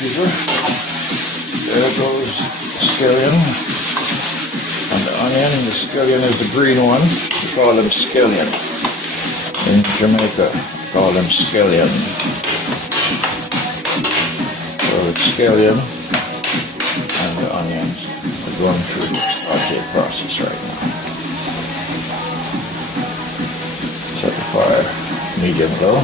people. There goes the scallion. And the onion, the scallion is the green one. We call them scallion. In Jamaica, we call them scallion. So it's scallion and the onions are going through the sauté process right now. Set the fire medium low.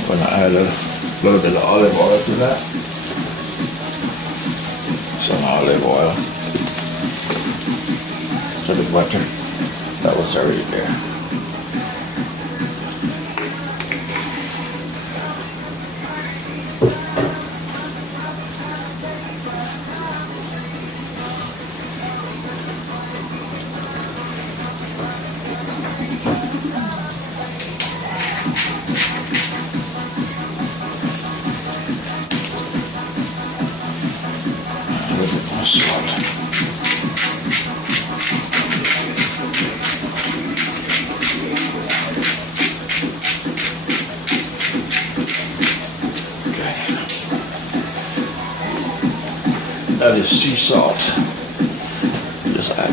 I'm going to add a little bit of olive oil to that. Some olive oil to the butter that was already there. A little bit more salt. That is sea salt. Just add.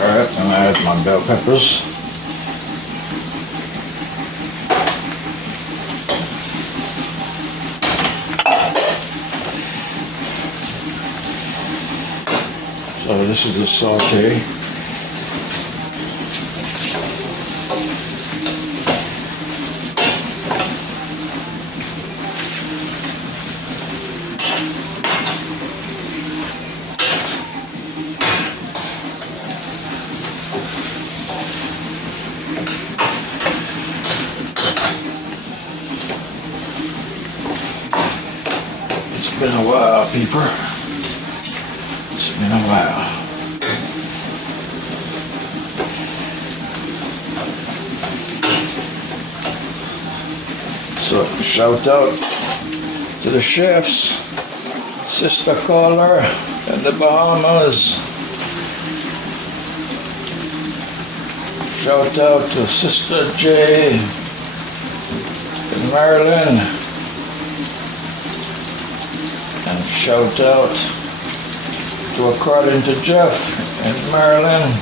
Alright, I'm gonna add my bell peppers. So this is the sauté. It's been a while, people. It's been a while. So shout out to the chefs, Sister Caller in the Bahamas. Shout out to Sister J in Maryland. And shout out to According to Jeff in Maryland,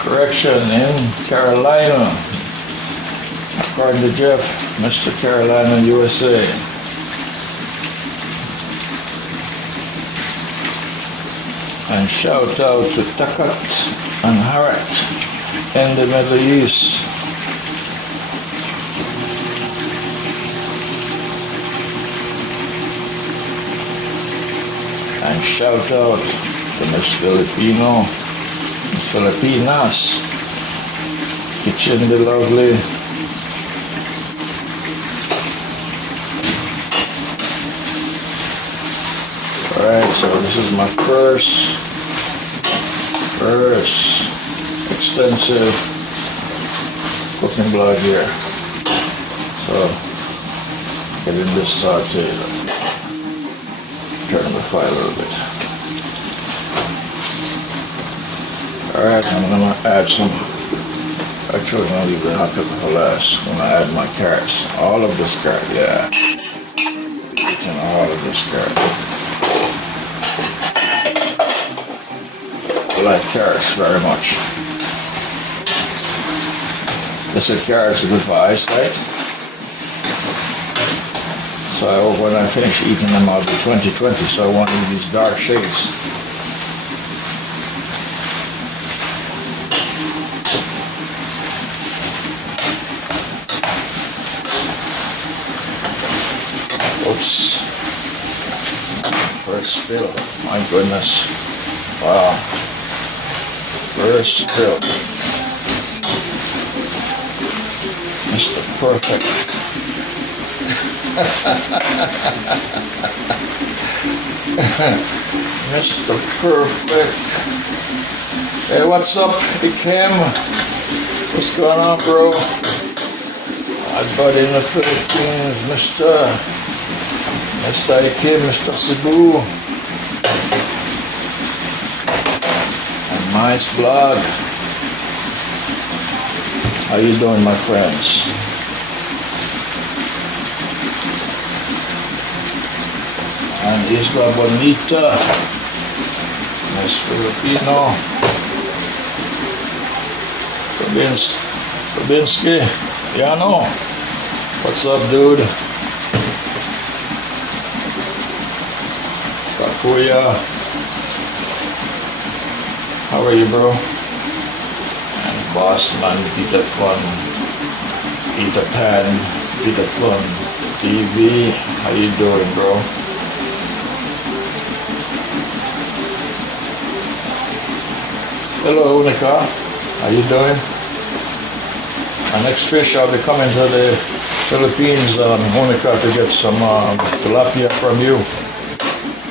correction in Carolina, according to Jeff, Mr. Carolina, USA. And shout out to Takat and Harat in the Middle East. And shout out to Miss Filipino, Miss Filipinas, Kitchen the Lovely. Alright, so this is my first extensive cooking blog here. So, getting this sauteed. Turn the fire a little bit. Alright, I'm going to add some, actually I'm going to leave the hot pepper for last. I'm going to add my carrots. All of this carrot, yeah. And all of this carrot. I like carrots very much. They said carrots are good for eyesight. So I hope when I finish eating them I'll be 20/20, so I want to use these dark shades. Oops. First spill. My goodness. Wow. First spill. Mr. Perfect. Mr. Perfect. Hey, what's up, Kim? What's going on, bro? My buddy in the Philippines, Mr. Kim, Mr. Cebu. And Mice Blog. How you doing, my friends? And Isla Bonita, Miss Filipino, Babinski, Yano, what's up, dude? Kakuya, how are you, bro? And Boss Man, Peter Fun, Peter Pan, Peter Fun, TV, how you doing, bro? Hello, Unica. How you doing? Our next fish, I'll be coming to the Philippines, Unica, to get some tilapia from you.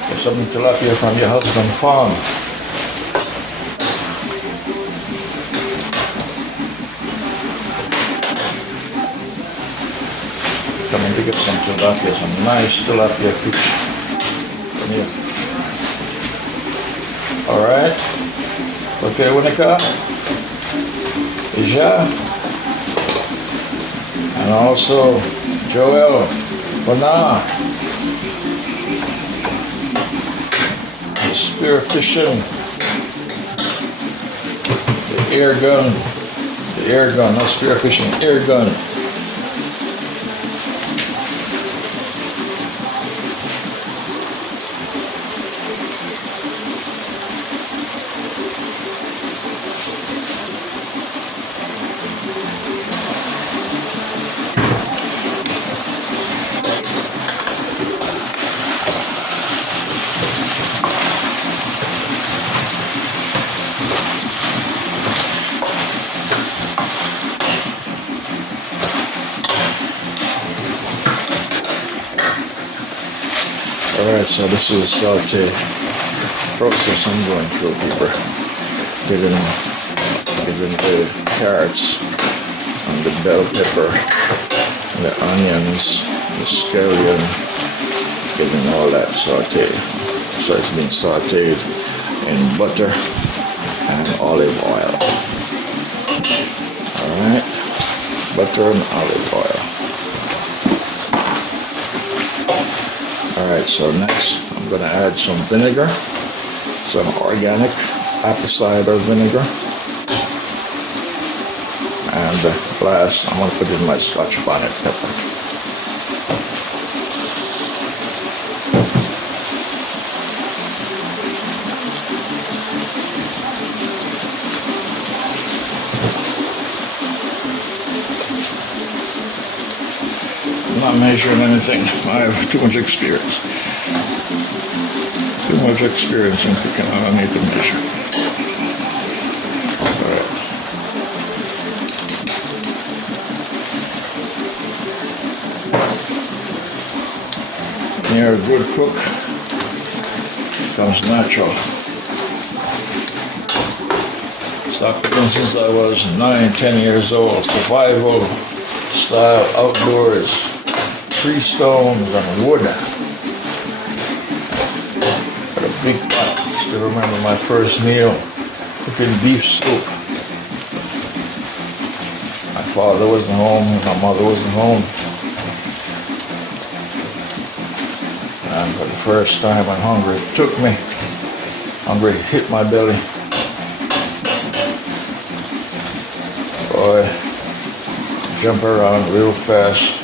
Get some tilapia from your husband farm. Coming to get some tilapia, some nice tilapia fish from you. All right. Okay, Unica, Ija, and also Joel, Bona, the spear fishing, the air gun, not spear fishing, air gun. Alright, so this is the saute process I'm going through, people. Getting the carrots and the bell pepper and the onions, the scallion, getting all that sauteed. So it's been sauteed in butter and olive oil. Alright, butter and olive oil. Alright, so next I'm going to add some vinegar, some organic apple cider vinegar, and last I'm going to put in my Scotch Bonnet pepper. Not measuring anything. I have too much experience. Too much experience in cooking. I don't need to measure. Alright. When you're a good cook, it comes natural. Stopped cooking since I was 9-10 years old. Survival style outdoors. Tree stones and wood. Got a big pot. Still remember my first meal, cooking beef soup. My father wasn't home, my mother wasn't home. And for the first time when hungry took me, hungry hit my belly. Boy, jump around real fast.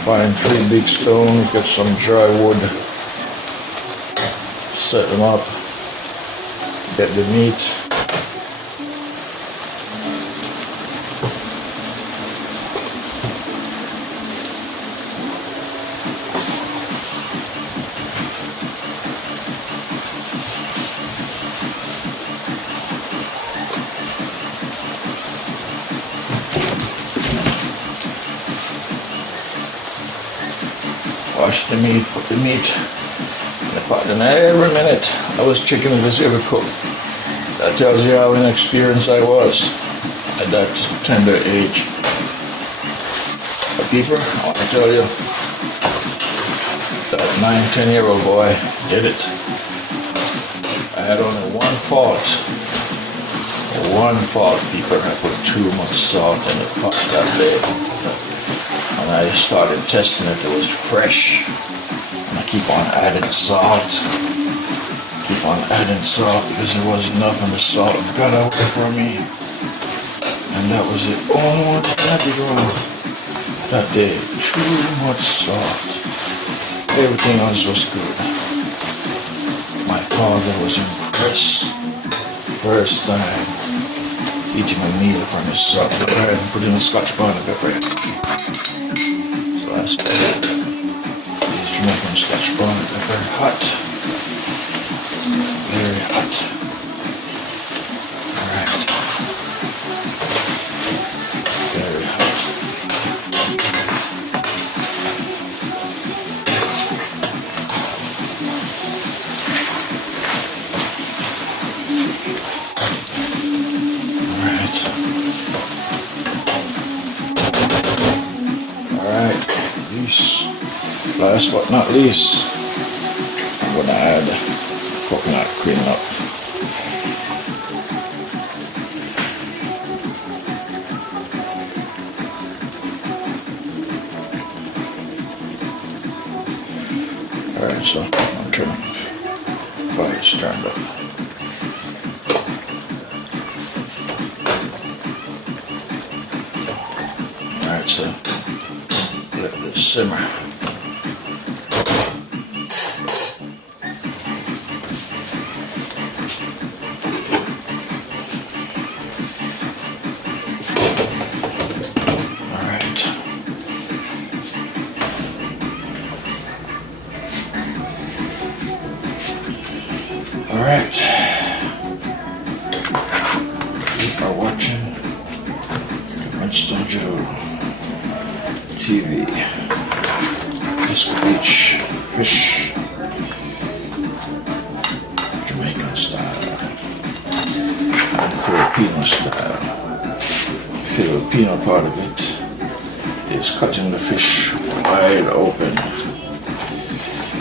Find 3 big stones, get some dry wood, set them up, get the meat. Wash the meat, put the meat in the pot. And every minute I was checking if it's ever cooked. That tells you how inexperienced I was at that tender age. But people, I want to tell you, that 9-10-year-old boy did it. I had only one fault. One fault, people. I put too much salt in the pot that day. And I started testing it. It was fresh. And I keep on adding salt. Keep on adding salt because there wasn't enough and the salt got away from me. And that was it. Oh, what did I be doing that day? Too much salt. Everything else was good. My father was impressed. First time eating a meal from his son. Go ahead and put in a Scotch Bonnet pepper. So I started these Jamaican Scotch Bonnet pepper. Hot. Very hot. Alright. Very hot. Last but not least, I'm going to add coconut cream up. Alright, so I'm turning the fire's turned up. Alright, so let this simmer. Alright, you are watching Winston TV, Escovitch Fish, Jamaican style, and Filipino style. Filipino part of it is cutting the fish wide open.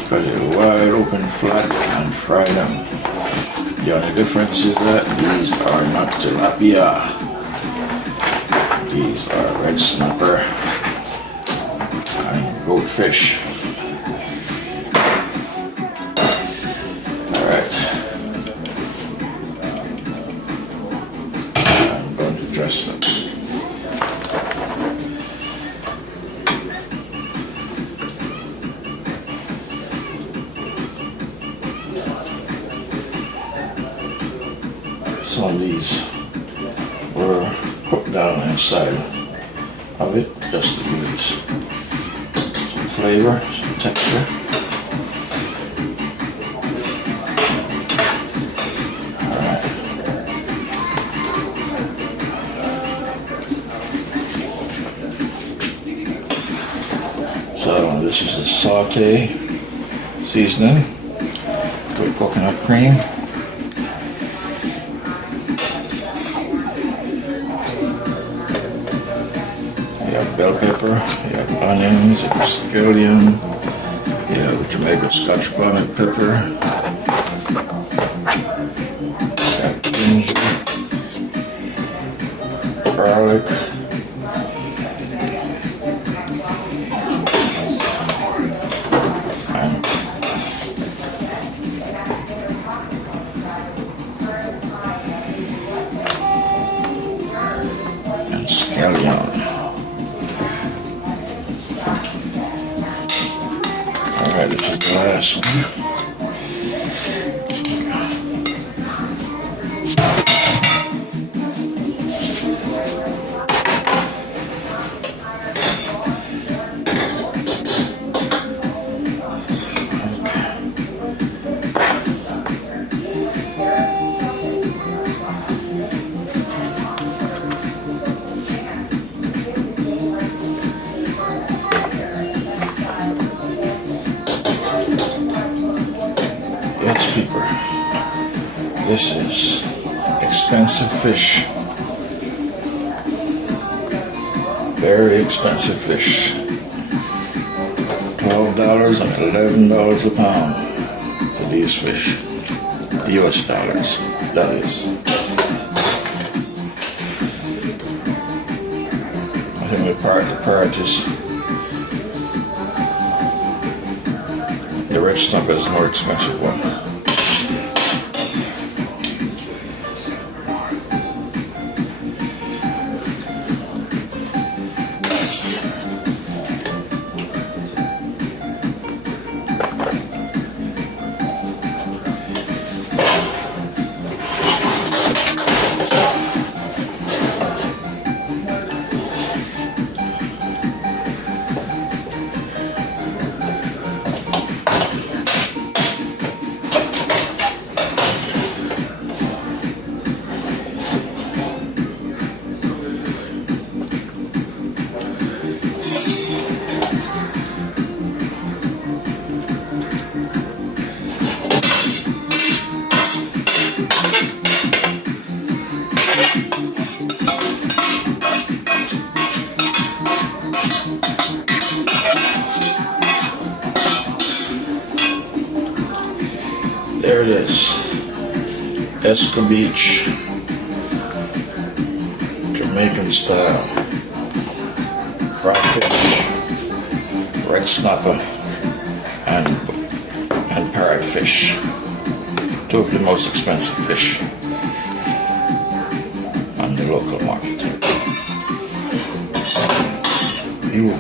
Cut it wide open flat and fry them. The only difference is that these are not tilapia. These are red snapper and goldfish. Alright. I'm going to dress them. Some of these were cooked down inside of it just to give it some flavor, some texture. Alright. So this is the sauté seasoning with coconut cream. Bell pepper, you have onions, you have scallion, you have Jamaican Scotch Bonnet pepper, you have ginger, garlic, and scallion. Alright, this is the last one. This is expensive fish. Very expensive fish. $12 and $11 a pound for these fish. US dollars, that is. I think the parrot is, the red snapper is the more expensive one. There it is, Escovitch, Jamaican style, fried fish, red snapper, and parrotfish. Two of the most expensive fish on the local market. You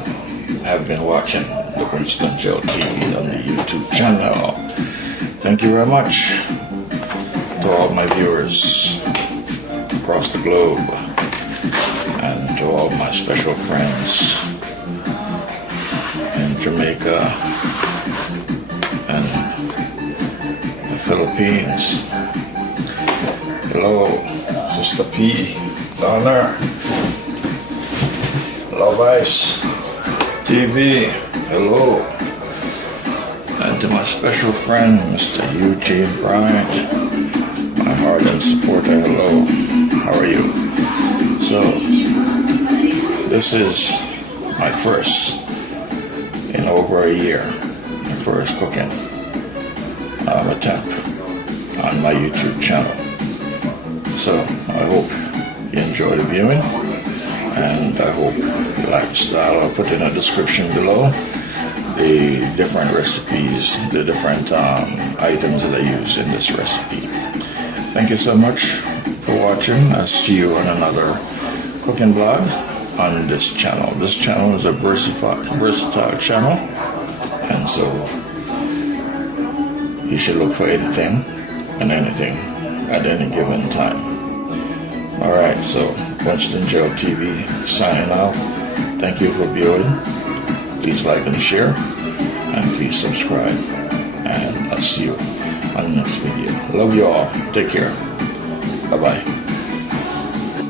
have been watching the Winston TV on the YouTube channel. Thank you very much to all my viewers across the globe and to all my special friends in Jamaica and the Philippines. Hello, Sister P down there. Love Ice TV. Hello. And to my special friend, Mr. Eugene Bryant, my heart and supporter, hello, how are you? So, this is my first in over a year, my first cooking attempt on my YouTube channel. So, I hope you enjoy the viewing, and I hope you like the style. I'll put in a description below the different recipes, the different items that I use in this recipe. Thank you so much for watching. I'll see you on another cooking blog on this channel. This channel is a versatile channel, and so you should look for anything and anything at any given time. Alright, so Winston TV signing out. Thank you for viewing. Please like and share, and please subscribe, and I'll see you on the next video. Love you all. Take care. Bye-bye.